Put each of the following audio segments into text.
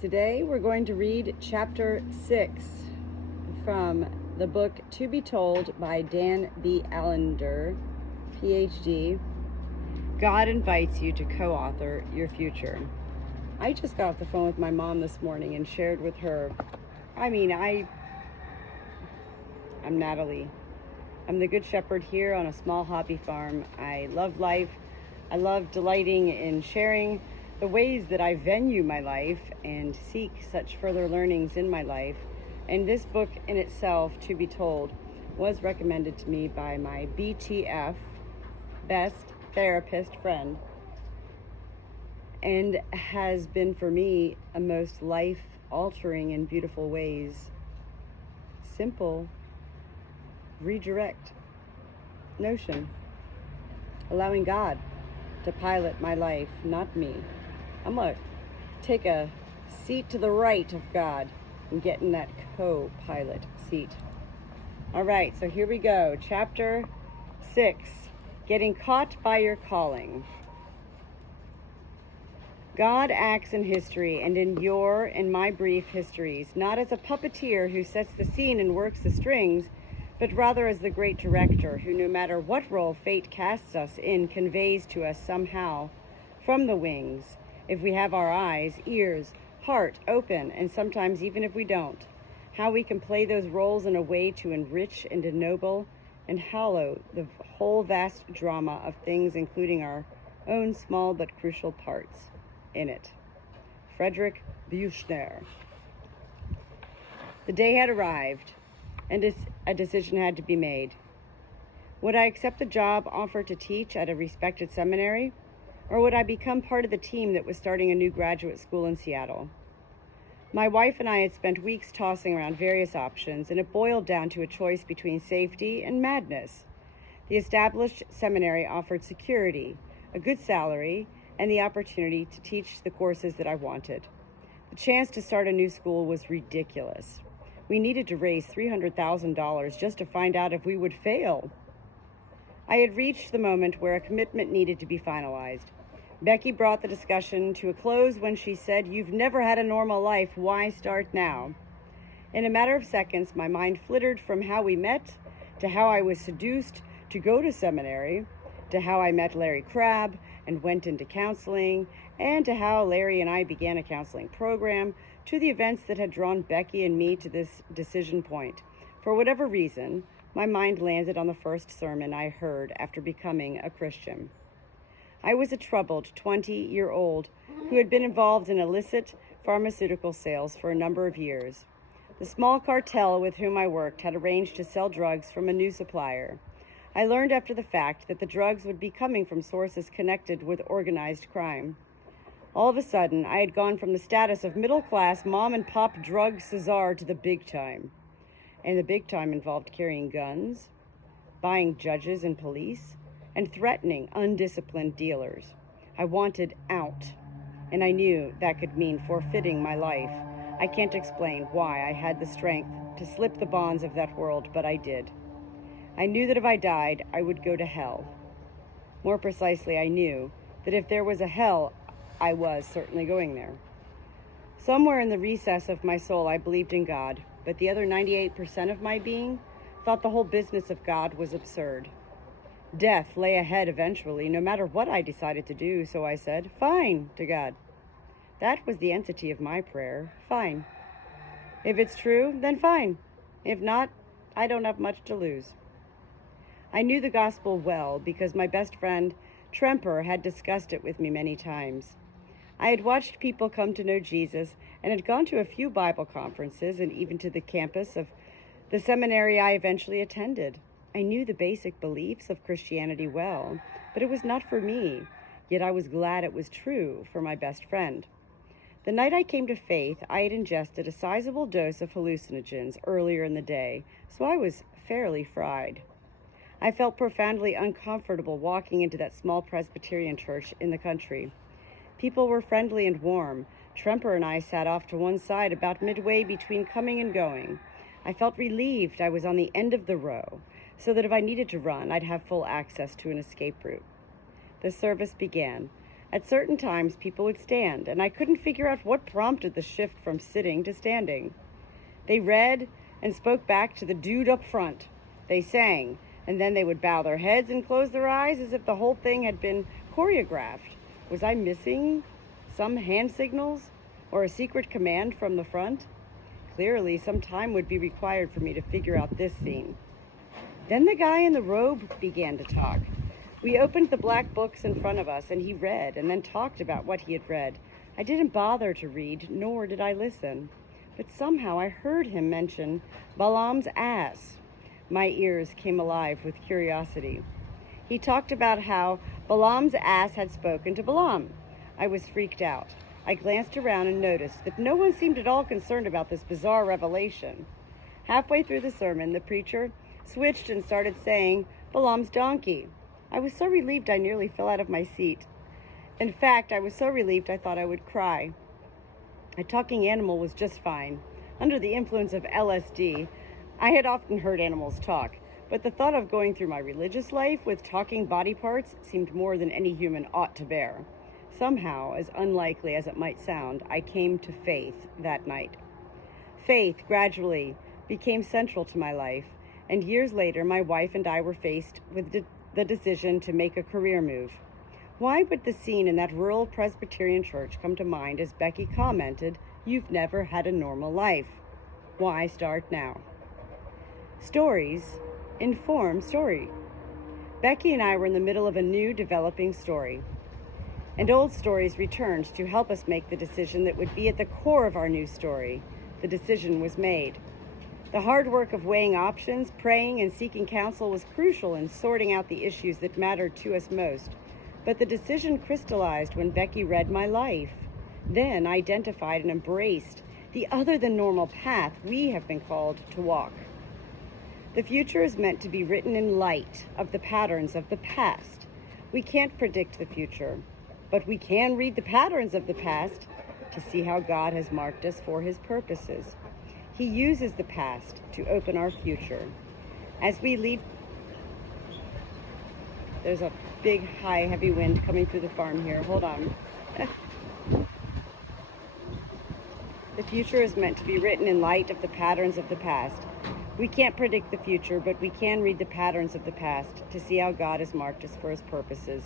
Today we're going to read chapter 6 from the book To Be Told by Dan B. Allender, PhD. God Invites You to Co-Author Your Future. I just got off the phone with my mom this morning and shared with her, I'm Natalie. I'm the Good Shepherd here on a small hobby farm. I love life. I love delighting in sharing the ways that I venue my life and seek such further learnings in my life. And this book in itself, To Be Told, was recommended to me by my BTF, best therapist friend, and has been for me a most life-altering in beautiful ways. Simple, redirect notion. Allowing God to pilot my life, not me. I'm going to take a seat to the right of God and get in that co-pilot seat. All right, so here we go. Chapter 6, Getting Caught by Your Calling. God acts in history and in your and my brief histories, not as a puppeteer who sets the scene and works the strings, but rather as the great director who, no matter what role fate casts us in, conveys to us somehow from the wings, if we have our eyes, ears, heart open, and sometimes even if we don't, how we can play those roles in a way to enrich and ennoble and hallow the whole vast drama of things, including our own small but crucial parts in it. Frederick Buechner. The day had arrived, and a decision had to be made. Would I accept the job offer to teach at a respected seminary, or would I become part of the team that was starting a new graduate school in Seattle? My wife and I had spent weeks tossing around various options, and it boiled down to a choice between safety and madness. The established seminary offered security, a good salary, and the opportunity to teach the courses that I wanted. The chance to start a new school was ridiculous. We needed to raise $300,000 just to find out if we would fail. I had reached the moment where a commitment needed to be finalized. Becky brought the discussion to a close when she said, "You've never had a normal life, why start now?" In a matter of seconds, my mind flittered from how we met, to how I was seduced to go to seminary, to how I met Larry Crabb and went into counseling, and to how Larry and I began a counseling program, to the events that had drawn Becky and me to this decision point. For whatever reason, my mind landed on the first sermon I heard after becoming a Christian. I was a troubled 20-year-old who had been involved in illicit pharmaceutical sales for a number of years. The small cartel with whom I worked had arranged to sell drugs from a new supplier. I learned after the fact that the drugs would be coming from sources connected with organized crime. All of a sudden, I had gone from the status of middle-class mom-and-pop drug Cesar to the big time. And the big time involved carrying guns, buying judges and police, and threatening undisciplined dealers. I wanted out, and I knew that could mean forfeiting my life. I can't explain why I had the strength to slip the bonds of that world, but I did. I knew that if I died, I would go to hell. More precisely, I knew that if there was a hell, I was certainly going there. Somewhere in the recess of my soul, I believed in God, but the other 98% of my being thought the whole business of God was absurd. Death lay ahead eventually, no matter what I decided to do, so I said, "Fine," to God. That was the entity of my prayer, fine. If it's true, then fine. If not, I don't have much to lose. I knew the gospel well because my best friend, Tremper, had discussed it with me many times. I had watched people come to know Jesus and had gone to a few Bible conferences and even to the campus of the seminary I eventually attended. I knew the basic beliefs of Christianity well, but it was not for me, yet I was glad it was true for my best friend. The night I came to faith, I had ingested a sizable dose of hallucinogens earlier in the day, so I was fairly fried. I felt profoundly uncomfortable walking into that small Presbyterian church in the country. People were friendly and warm. Tremper and I sat off to one side about midway between coming and going. I felt relieved I was on the end of the row, so that if I needed to run, I'd have full access to an escape route. The service began. At certain times, people would stand, and I couldn't figure out what prompted the shift from sitting to standing. They read and spoke back to the dude up front. They sang, and then they would bow their heads and close their eyes as if the whole thing had been choreographed. Was I missing some hand signals or a secret command from the front? Clearly, some time would be required for me to figure out this scene. Then the guy in the robe began to talk. We opened the black books in front of us, and he read and then talked about what he had read. I didn't bother to read, nor did I listen. But somehow I heard him mention Balaam's ass. My ears came alive with curiosity. He talked about how Balaam's ass had spoken to Balaam. I was freaked out. I glanced around and noticed that no one seemed at all concerned about this bizarre revelation. Halfway through the sermon, the preacher switched and started saying, Balaam's donkey. I was so relieved I nearly fell out of my seat. In fact, I was so relieved I thought I would cry. A talking animal was just fine. Under the influence of LSD, I had often heard animals talk, but the thought of going through my religious life with talking body parts seemed more than any human ought to bear. Somehow, as unlikely as it might sound, I came to faith that night. Faith gradually became central to my life, and years later, my wife and I were faced with the decision to make a career move. Why would the scene in that rural Presbyterian church come to mind as Becky commented, "You've never had a normal life. Why start now?" Stories inform story. Becky and I were in the middle of a new developing story, and old stories returned to help us make the decision that would be at the core of our new story. The decision was made. The hard work of weighing options, praying, and seeking counsel was crucial in sorting out the issues that mattered to us most. But the decision crystallized when Becky read my life, then identified and embraced the other than normal path we have been called to walk. The future is meant to be written in light of the patterns of the past. We can't predict the future, but we can read the patterns of the past to see how God has marked us for his purposes. He uses the past to open our future. As we lead, there's a big, high, heavy wind coming through the farm here. Hold on. The future is meant to be written in light of the patterns of the past. We can't predict the future, but we can read the patterns of the past to see how God has marked us for his purposes.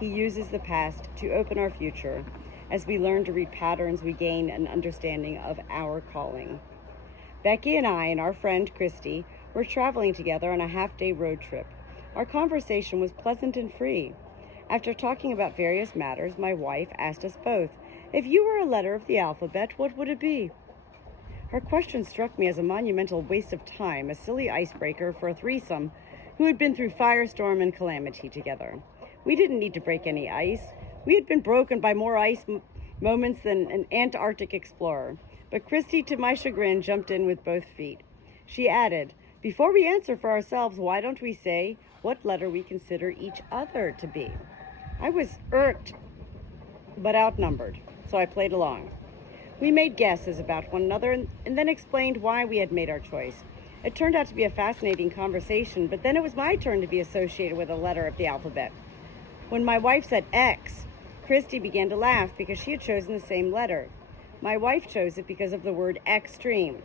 He uses the past to open our future. As we learn to read patterns, we gain an understanding of our calling. Becky and I and our friend Christy were traveling together on a half-day road trip. Our conversation was pleasant and free. After talking about various matters, my wife asked us both, if you were a letter of the alphabet, what would it be? Her question struck me as a monumental waste of time, a silly icebreaker for a threesome who had been through firestorm and calamity together. We didn't need to break any ice. We had been broken by more ice moments than an Antarctic explorer. But Christy, to my chagrin, jumped in with both feet. She added, before we answer for ourselves, why don't we say what letter we consider each other to be? I was irked, but outnumbered, so I played along. We made guesses about one another and then explained why we had made our choice. It turned out to be a fascinating conversation, but then it was my turn to be associated with a letter of the alphabet. When my wife said X, Christy began to laugh because she had chosen the same letter. My wife chose it because of the word extreme.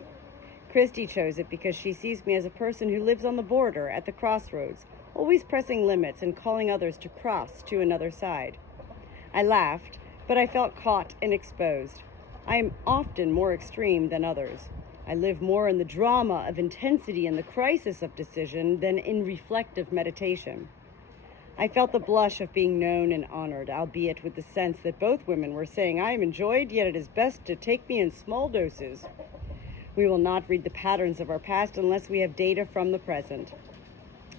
Christy chose it because she sees me as a person who lives on the border, at the crossroads, always pressing limits and calling others to cross to another side. I laughed, but I felt caught and exposed. I am often more extreme than others. I live more in the drama of intensity and the crisis of decision than in reflective meditation. I felt the blush of being known and honored, albeit with the sense that both women were saying, I am enjoyed, yet it is best to take me in small doses. We will not read the patterns of our past unless we have data from the present.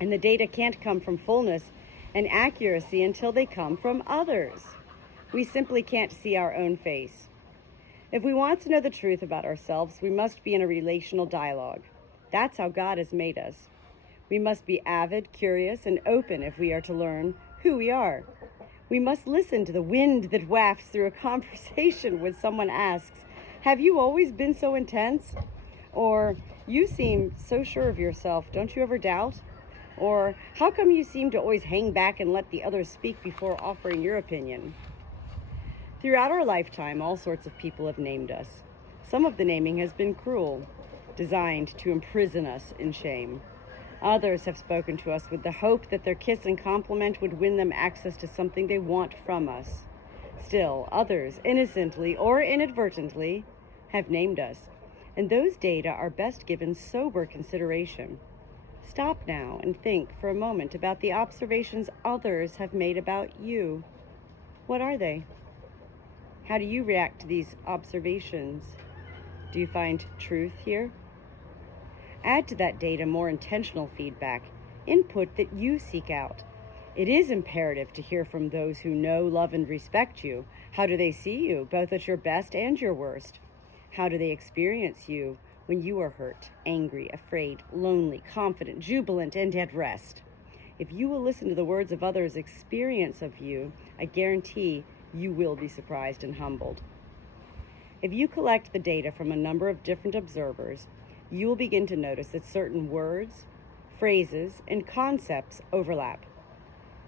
And the data can't come from fullness and accuracy until they come from others. We simply can't see our own face. If we want to know the truth about ourselves, we must be in a relational dialogue. That's how God has made us. We must be avid, curious, and open if we are to learn who we are. We must listen to the wind that wafts through a conversation when someone asks, have you always been so intense? Or, you seem so sure of yourself, don't you ever doubt? Or, how come you seem to always hang back and let the others speak before offering your opinion? Throughout our lifetime, all sorts of people have named us. Some of the naming has been cruel, designed to imprison us in shame. Others have spoken to us with the hope that their kiss and compliment would win them access to something they want from us. Still, others, innocently or inadvertently, have named us, and those data are best given sober consideration. Stop now and think for a moment about the observations others have made about you. What are they? How do you react to these observations? Do you find truth here? Add to that data more intentional feedback, input that you seek out. It is imperative to hear from those who know, love, and respect you. How do they see you, both at your best and your worst? How do they experience you when you are hurt, angry, afraid, lonely, confident, jubilant, and at rest? If you will listen to the words of others' experience of you, I guarantee you will be surprised and humbled. If you collect the data from a number of different observers, you will begin to notice that certain words, phrases, and concepts overlap.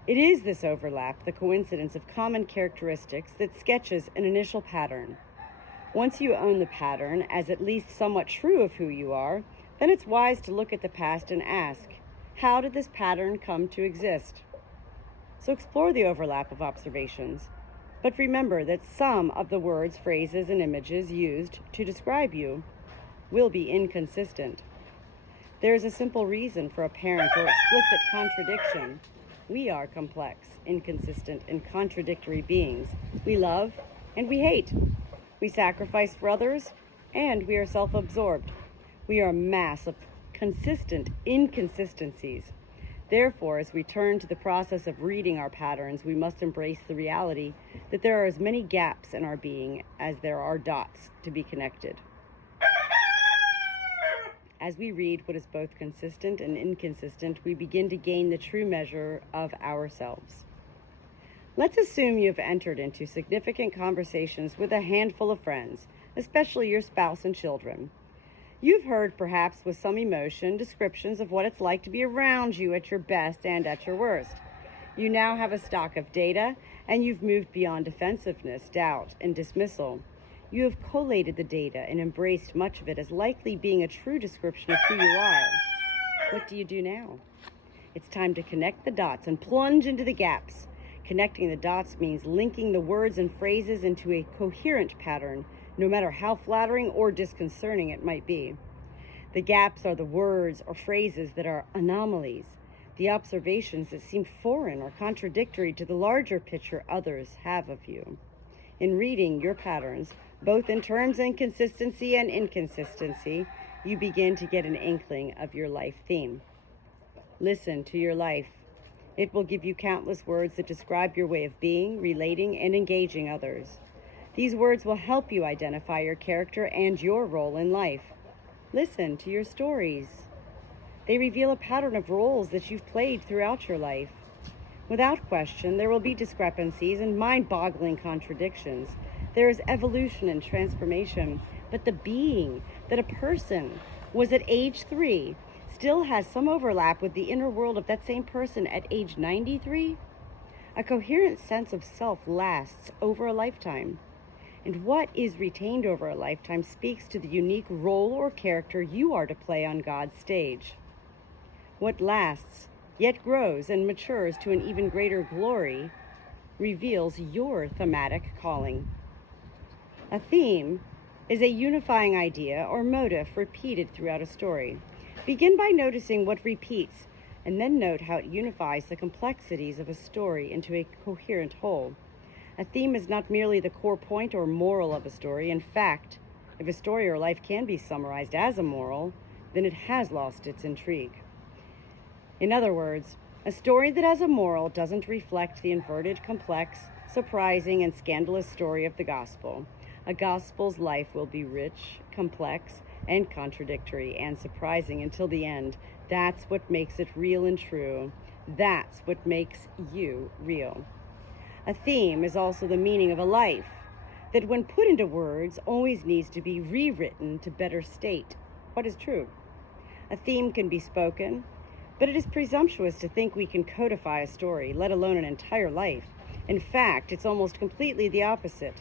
It is this overlap, the coincidence of common characteristics, that sketches an initial pattern. Once you own the pattern as at least somewhat true of who you are, then it's wise to look at the past and ask, how did this pattern come to exist? So explore the overlap of observations, but remember that some of the words, phrases, and images used to describe you will be inconsistent. There is a simple reason for apparent or explicit contradiction. We are complex, inconsistent, and contradictory beings. We love and we hate. We sacrifice for others, and we are self-absorbed. We are a mass of consistent inconsistencies. Therefore, as we turn to the process of reading our patterns, we must embrace the reality that there are as many gaps in our being as there are dots to be connected. As we read what is both consistent and inconsistent, we begin to gain the true measure of ourselves. Let's assume you have entered into significant conversations with a handful of friends, especially your spouse and children. You've heard, perhaps with some emotion, descriptions of what it's like to be around you at your best and at your worst. You now have a stock of data, and you've moved beyond defensiveness, doubt, and dismissal. You have collated the data and embraced much of it as likely being a true description of who you are. What do you do now? It's time to connect the dots and plunge into the gaps. Connecting the dots means linking the words and phrases into a coherent pattern, no matter how flattering or disconcerting it might be. The gaps are the words or phrases that are anomalies, the observations that seem foreign or contradictory to the larger picture others have of you. In reading your patterns, both in terms and consistency and inconsistency, you begin to get an inkling of your life theme. Listen to your life. It will give you countless words that describe your way of being, relating, and engaging others. These words will help you identify your character and your role in life. Listen to your stories. They reveal a pattern of roles that you've played throughout your life. Without question, there will be discrepancies and mind-boggling contradictions. There is evolution and transformation, but the being that a person was at age 3 still has some overlap with the inner world of that same person at age 93. A coherent sense of self lasts over a lifetime. And what is retained over a lifetime speaks to the unique role or character you are to play on God's stage. What lasts, yet grows and matures to an even greater glory, reveals your thematic calling. A theme is a unifying idea or motif repeated throughout a story. Begin by noticing what repeats, and then note how it unifies the complexities of a story into a coherent whole. A theme is not merely the core point or moral of a story. In fact, if a story or life can be summarized as a moral, then it has lost its intrigue. In other words, a story that has a moral doesn't reflect the inverted, complex, surprising, and scandalous story of the gospel. A gospel's life will be rich, complex, and contradictory and surprising until the end. That's what makes it real and true. That's what makes you real. A theme is also the meaning of a life that, when put into words, always needs to be rewritten to better state what is true. A theme can be spoken, but it is presumptuous to think we can codify a story, let alone an entire life. In fact, it's almost completely the opposite.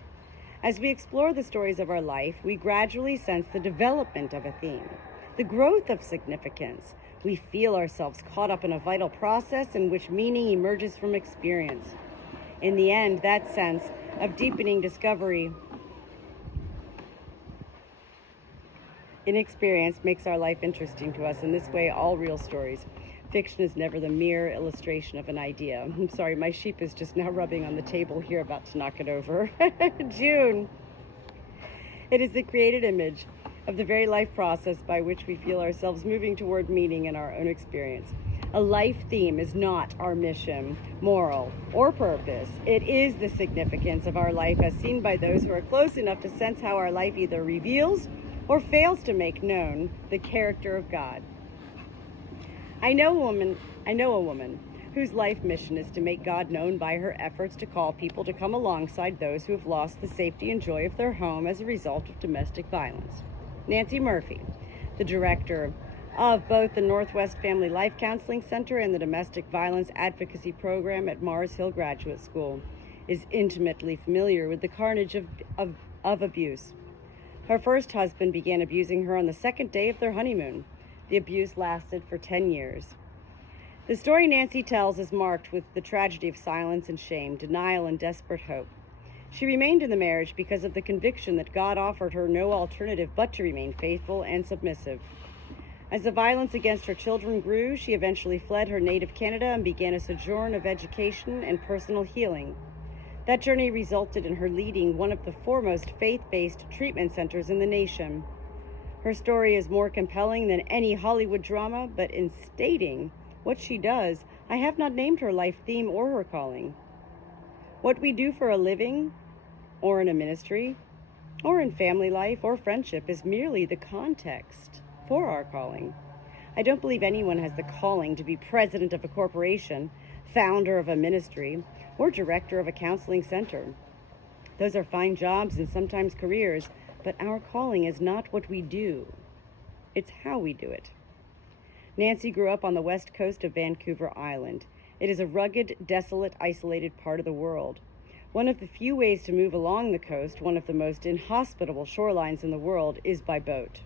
As we explore the stories of our life, we gradually sense the development of a theme, the growth of significance. We feel ourselves caught up in a vital process in which meaning emerges from experience. In the end, that sense of deepening discovery in experience makes our life interesting to us. In this way, all real stories. Fiction is never the mere illustration of an idea. I'm sorry, my sheep is just now rubbing on the table here, about to knock it over. June. It is the created image of the very life process by which we feel ourselves moving toward meaning in our own experience. A life theme is not our mission, moral, or purpose. It is the significance of our life as seen by those who are close enough to sense how our life either reveals or fails to make known the character of God. I know a woman whose life mission is to make God known by her efforts to call people to come alongside those who have lost the safety and joy of their home as a result of domestic violence. Nancy Murphy, the director of both the Northwest Family Life Counseling Center and the Domestic Violence Advocacy Program at Mars Hill Graduate School, is intimately familiar with the carnage of abuse. Her first husband began abusing her on the second day of their honeymoon. The abuse lasted for 10 years. The story Nancy tells is marked with the tragedy of silence and shame, denial and desperate hope. She remained in the marriage because of the conviction that God offered her no alternative but to remain faithful and submissive. As the violence against her children grew, she eventually fled her native Canada and began a sojourn of education and personal healing. That journey resulted in her leading one of the foremost faith-based treatment centers in the nation. Her story is more compelling than any Hollywood drama, but in stating what she does, I have not named her life theme or her calling. What we do for a living, or in a ministry, or in family life or friendship is merely the context for our calling. I don't believe anyone has the calling to be president of a corporation, founder of a ministry, or director of a counseling center. Those are fine jobs and sometimes careers, but our calling is not what we do. It's how we do it. Nancy grew up on the west coast of Vancouver Island. It is a rugged, desolate, isolated part of the world. One of the few ways to move along the coast, one of the most inhospitable shorelines in the world, is by boat.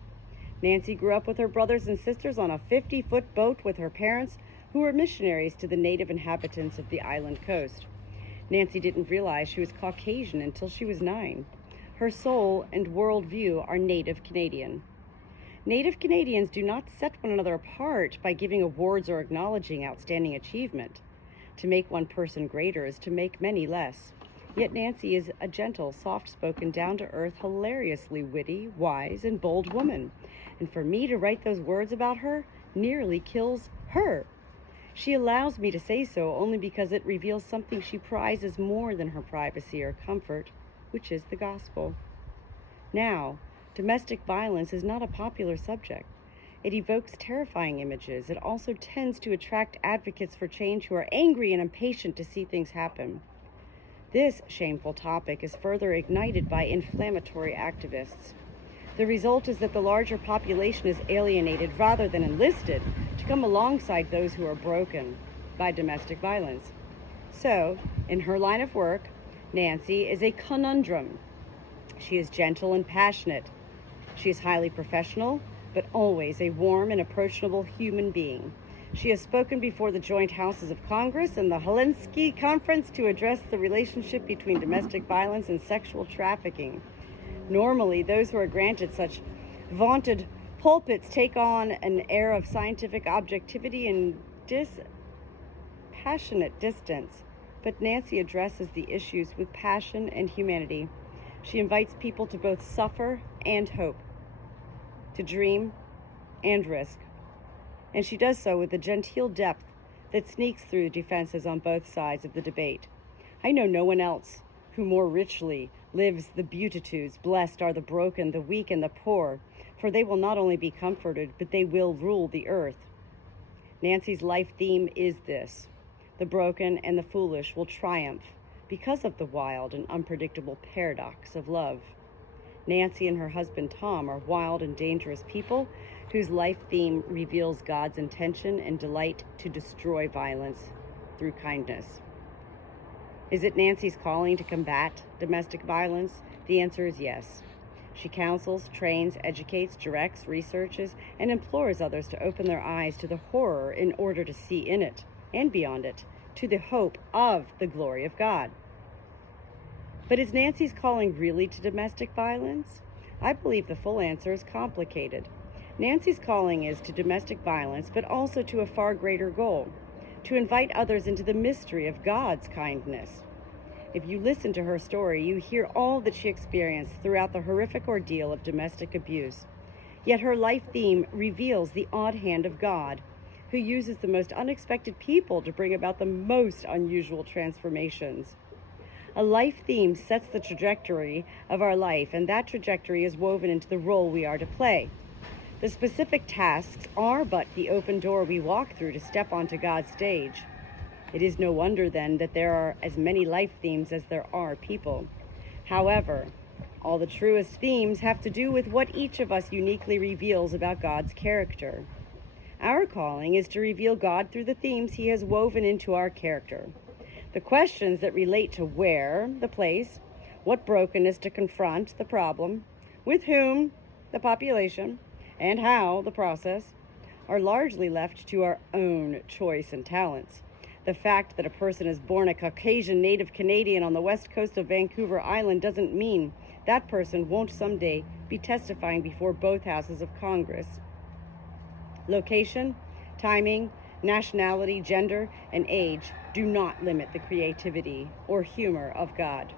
Nancy grew up with her brothers and sisters on a 50-foot boat with her parents, who were missionaries to the native inhabitants of the island coast. Nancy didn't realize she was Caucasian until she was 9. Her soul and worldview are Native Canadian. Native Canadians do not set one another apart by giving awards or acknowledging outstanding achievement. To make one person greater is to make many less. Yet Nancy is a gentle, soft-spoken, down-to-earth, hilariously witty, wise, and bold woman. And for me to write those words about her nearly kills her. She allows me to say so only because it reveals something she prizes more than her privacy or comfort, which is the gospel. Now, domestic violence is not a popular subject. It evokes terrifying images. It also tends to attract advocates for change who are angry and impatient to see things happen. This shameful topic is further ignited by inflammatory activists. The result is that the larger population is alienated rather than enlisted to come alongside those who are broken by domestic violence. So, in her line of work, Nancy is a conundrum. She is gentle and passionate. She is highly professional, but always a warm and approachable human being. She has spoken before the joint houses of Congress and the Helsinki Conference to address the relationship between domestic violence and sexual trafficking. Normally, those who are granted such vaunted pulpits take on an air of scientific objectivity and dispassionate distance. But Nancy addresses the issues with passion and humanity. She invites people to both suffer and hope, to dream and risk. And she does so with a genteel depth that sneaks through defenses on both sides of the debate. I know no one else who more richly lives the beatitudes, blessed are the broken, the weak, and the poor, for they will not only be comforted, but they will rule the earth. Nancy's life theme is this: the broken and the foolish will triumph because of the wild and unpredictable paradox of love. Nancy and her husband Tom are wild and dangerous people whose life theme reveals God's intention and delight to destroy violence through kindness. Is it Nancy's calling to combat domestic violence? The answer is yes. She counsels, trains, educates, directs, researches, and implores others to open their eyes to the horror in order to see in it, and beyond it, to the hope of the glory of God. But is Nancy's calling really to domestic violence? I believe the full answer is complicated. Nancy's calling is to domestic violence, but also to a far greater goal, to invite others into the mystery of God's kindness. If you listen to her story, you hear all that she experienced throughout the horrific ordeal of domestic abuse. Yet her life theme reveals the odd hand of God, who uses the most unexpected people to bring about the most unusual transformations. A life theme sets the trajectory of our life, and that trajectory is woven into the role we are to play. The specific tasks are but the open door we walk through to step onto God's stage. It is no wonder, then, that there are as many life themes as there are people. However, all the truest themes have to do with what each of us uniquely reveals about God's character. Our calling is to reveal God through the themes He has woven into our character. The questions that relate to where, the place, what brokenness to confront, the problem, with whom, the population, and how, the process, are largely left to our own choice and talents. The fact that a person is born a Caucasian native Canadian on the west coast of Vancouver Island doesn't mean that person won't someday be testifying before both houses of Congress. Location, timing, nationality, gender, and age do not limit the creativity or humor of God.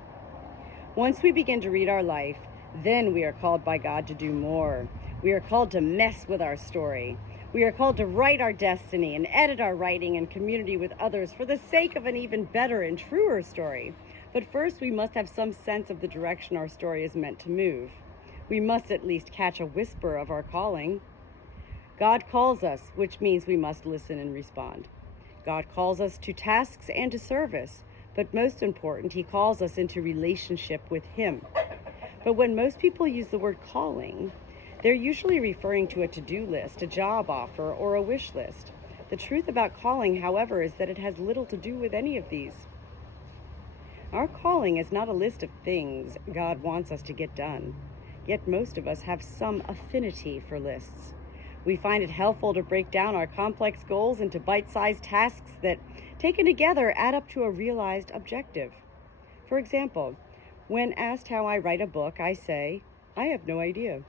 Once we begin to read our life, then we are called by God to do more. We are called to mess with our story. We are called to write our destiny and edit our writing in community with others for the sake of an even better and truer story. But first, we must have some sense of the direction our story is meant to move. We must at least catch a whisper of our calling. God calls us, which means we must listen and respond. God calls us to tasks and to service, but most important, He calls us into relationship with Him. But when most people use the word calling, they're usually referring to a to-do list, a job offer, or a wish list. The truth about calling, however, is that it has little to do with any of these. Our calling is not a list of things God wants us to get done, yet most of us have some affinity for lists. We find it helpful to break down our complex goals into bite-sized tasks that, taken together, add up to a realized objective. For example, when asked how I write a book, I say, I have no idea.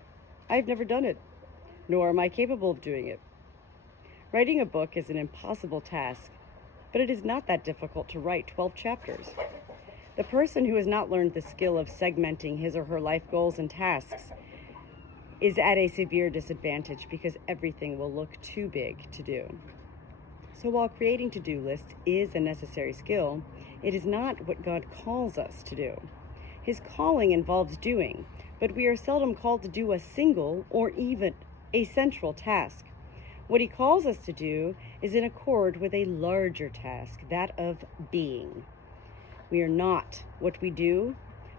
I've never done it, nor am I capable of doing it. Writing a book is an impossible task, but it is not that difficult to write 12 chapters. The person who has not learned the skill of segmenting his or her life goals and tasks is at a severe disadvantage because everything will look too big to do. So while creating to-do lists is a necessary skill, it is not what God calls us to do. His calling involves doing, but we are seldom called to do a single or even a central task. What He calls us to do is in accord with a larger task, that of being. We are not what we do,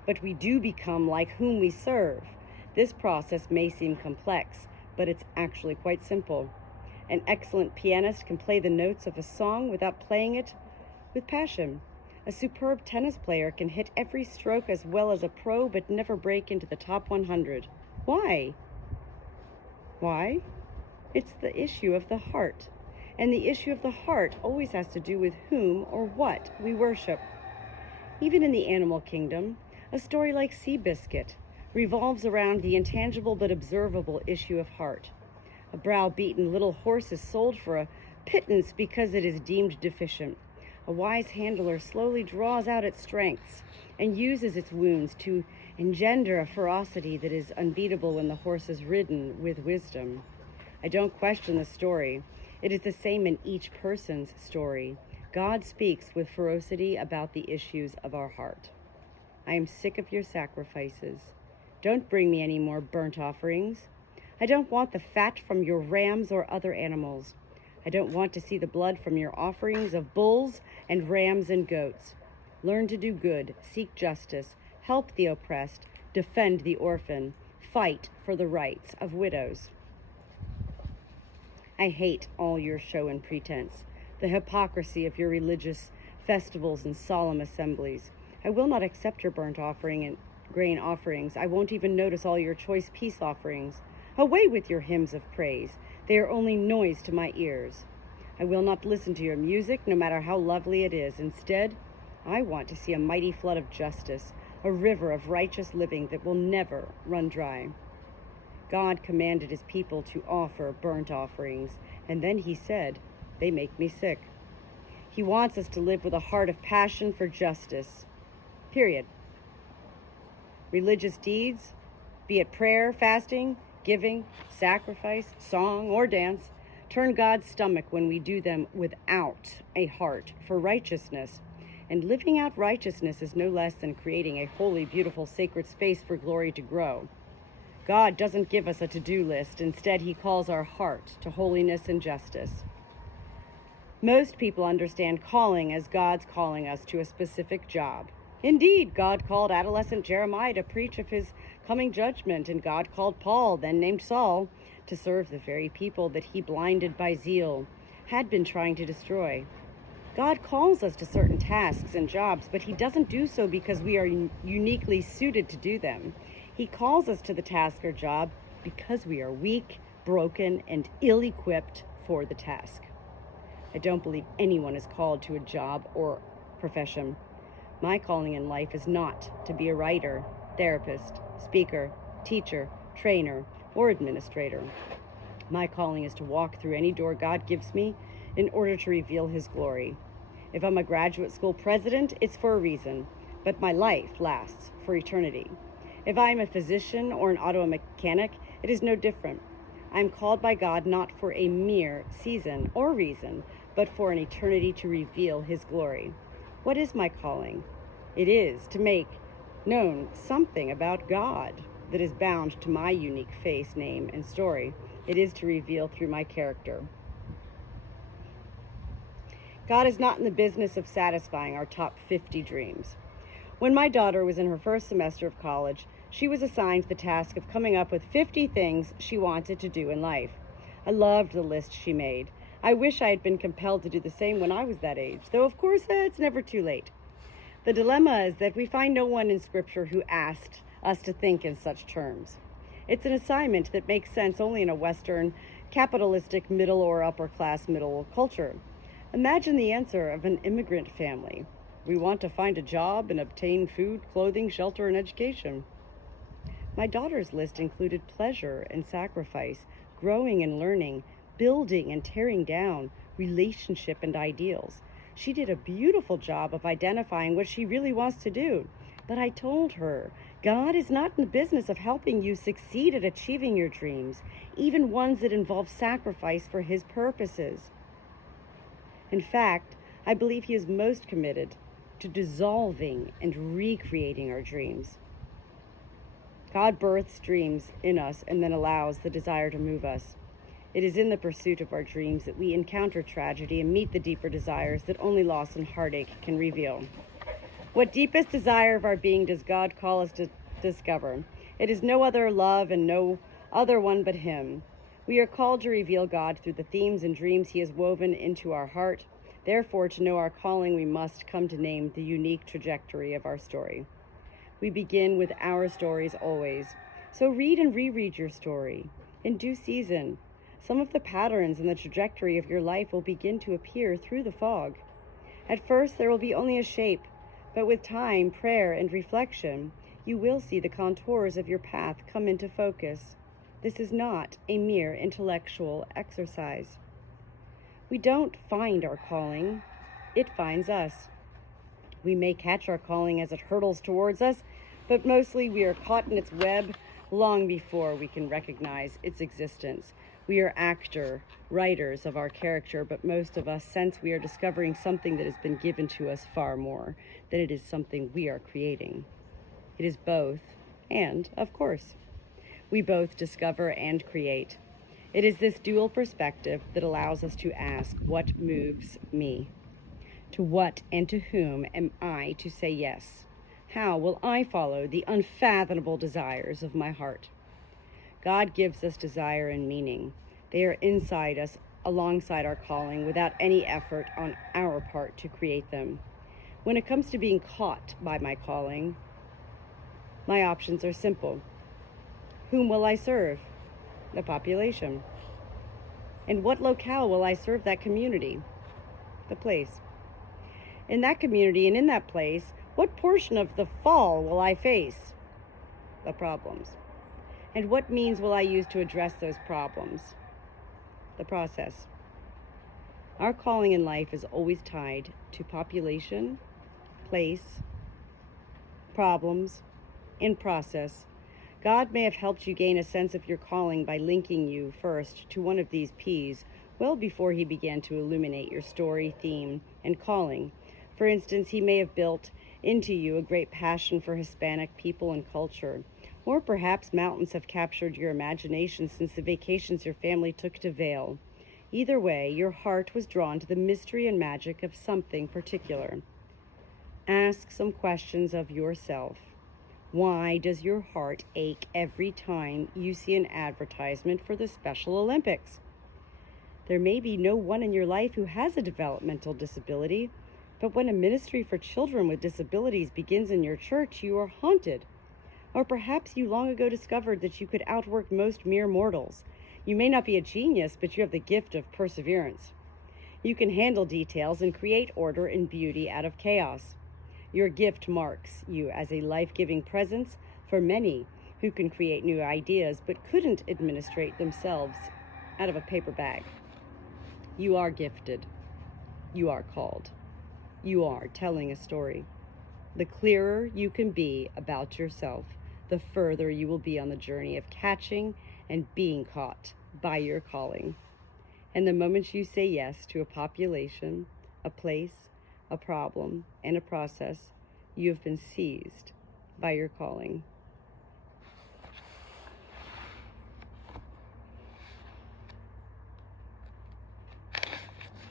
but we do become like whom we serve. This process may seem complex, but it's actually quite simple. An excellent pianist can play the notes of a song without playing it with passion. A superb tennis player can hit every stroke as well as a pro, but never break into the top 100. Why? Why? It's the issue of the heart. And the issue of the heart always has to do with whom or what we worship. Even in the animal kingdom, a story like Seabiscuit revolves around the intangible but observable issue of heart. A browbeaten little horse is sold for a pittance because it is deemed deficient. A wise handler slowly draws out its strengths and uses its wounds to engender a ferocity that is unbeatable when the horse is ridden with wisdom. I don't question the story. It is the same in each person's story. God speaks with ferocity about the issues of our heart. I am sick of your sacrifices. Don't bring me any more burnt offerings. I don't want the fat from your rams or other animals. I don't want to see the blood from your offerings of bulls and rams and goats. Learn to do good, seek justice, help the oppressed, defend the orphan, fight for the rights of widows. I hate all your show and pretense, the hypocrisy of your religious festivals and solemn assemblies. I will not accept your burnt offering and grain offerings. I won't even notice all your choice peace offerings. Away with your hymns of praise. They are only noise to my ears. I will not listen to your music, no matter how lovely it is. Instead, I want to see a mighty flood of justice, a river of righteous living that will never run dry. God commanded his people to offer burnt offerings, and then he said, they make me sick. He wants us to live with a heart of passion for justice. Period. Religious deeds, be it prayer, fasting, giving, sacrifice, song, or dance, turn God's stomach when we do them without a heart for righteousness. And living out righteousness is no less than creating a holy, beautiful, sacred space for glory to grow. God doesn't give us a to-do list. Instead, he calls our heart to holiness and justice. Most people understand calling as God's calling us to a specific job. Indeed, God called adolescent Jeremiah to preach of his coming judgment, and God called Paul, then named Saul, to serve the very people that he, blinded by zeal, had been trying to destroy. God calls us to certain tasks and jobs, but he doesn't do so because we are uniquely suited to do them. He calls us to the task or job because we are weak, broken, and ill-equipped for the task. I don't believe anyone is called to a job or profession. My calling in life is not to be a writer, therapist, speaker, teacher, trainer, or administrator. My calling is to walk through any door God gives me in order to reveal his glory. If I'm a graduate school president, it's for a reason, but my life lasts for eternity. If I'm a physician or an auto mechanic, it is no different. I'm called by God not for a mere season or reason, but for an eternity to reveal his glory. What is my calling? It is to make known something about God that is bound to my unique face, name, and story. It is to reveal through my character. God is not in the business of satisfying our top 50 dreams. When my daughter was in her first semester of college, she was assigned the task of coming up with 50 things she wanted to do in life. I loved the list she made. I wish I had been compelled to do the same when I was that age, though of course it's never too late. The dilemma is that we find no one in Scripture who asked us to think in such terms. It's an assignment that makes sense only in a Western, capitalistic, middle or upper class middle culture. Imagine the answer of an immigrant family. We want to find a job and obtain food, clothing, shelter, and education. My daughter's list included pleasure and sacrifice, growing and learning, building and tearing down, relationship and ideals. She did a beautiful job of identifying what she really wants to do. But I told her, God is not in the business of helping you succeed at achieving your dreams, even ones that involve sacrifice for his purposes. In fact, I believe he is most committed to dissolving and recreating our dreams. God births dreams in us and then allows the desire to move us. It is in the pursuit of our dreams that we encounter tragedy and meet the deeper desires that only loss and heartache can reveal. What deepest desire of our being does God call us to discover? It is no other love and no other one but him. We are called to reveal God through the themes and dreams he has woven into our heart. Therefore, to know our calling, we must come to name the unique trajectory of our story. We begin with our stories always. So read and reread your story. In due season, some of the patterns in the trajectory of your life will begin to appear through the fog. At first, there will be only a shape, but with time, prayer, and reflection, you will see the contours of your path come into focus. This is not a mere intellectual exercise. We don't find our calling, it finds us. We may catch our calling as it hurtles towards us, but mostly we are caught in its web long before we can recognize its existence. We are writers of our character, but most of us sense we are discovering something that has been given to us far more than it is something we are creating. It is both, and, of course, we both discover and create. It is this dual perspective that allows us to ask, what moves me? To what and to whom am I to say yes? How will I follow the unfathomable desires of my heart? God gives us desire and meaning. They are inside us alongside our calling without any effort on our part to create them. When it comes to being caught by my calling, my options are simple. Whom will I serve? The population. In what locale will I serve that community? The place. In that community and in that place, what portion of the fall will I face? The problems. And what means will I use to address those problems? The process. Our calling in life is always tied to population, place, problems, and process. God may have helped you gain a sense of your calling by linking you first to one of these P's well before he began to illuminate your story, theme, and calling. For instance, he may have built into you a great passion for Hispanic people and culture. Or perhaps mountains have captured your imagination since the vacations your family took to Vail. Either way, your heart was drawn to the mystery and magic of something particular. Ask some questions of yourself. Why does your heart ache every time you see an advertisement for the Special Olympics? There may be no one in your life who has a developmental disability, but when a ministry for children with disabilities begins in your church, you are haunted. Or perhaps you long ago discovered that you could outwork most mere mortals. You may not be a genius, but you have the gift of perseverance. You can handle details and create order and beauty out of chaos. Your gift marks you as a life-giving presence for many who can create new ideas but couldn't administrate themselves out of a paper bag. You are gifted. You are called. You are telling a story. The clearer you can be about yourself, the further you will be on the journey of catching and being caught by your calling. And the moment you say yes to a population, a place, a problem, and a process, you have been seized by your calling.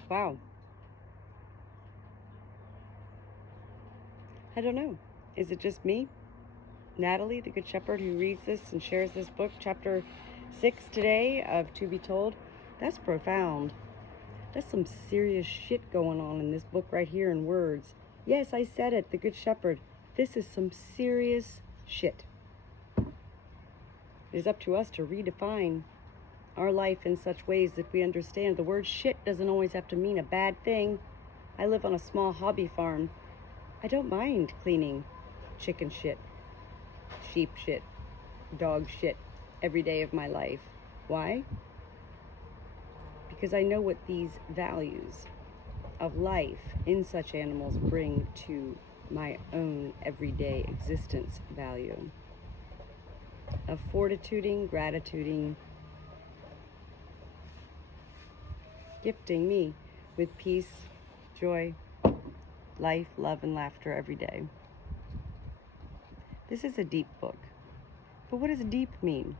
Wow. I don't know. Is it just me, Natalie, the Good Shepherd, who reads this and shares this book, chapter 6 today of To Be Told? That's profound. There's some serious shit going on in this book right here in words. Yes, I said it, the Good Shepherd. This is some serious shit. It is up to us to redefine our life in such ways that we understand the word shit doesn't always have to mean a bad thing. I live on a small hobby farm. I don't mind cleaning chicken shit, sheep shit, dog shit every day of my life. Why? Because I know what these values of life in such animals bring to my own everyday existence value of fortituding, gratituding, gifting me with peace, joy, life, love, and laughter every day. This is a deep book. But what does deep mean?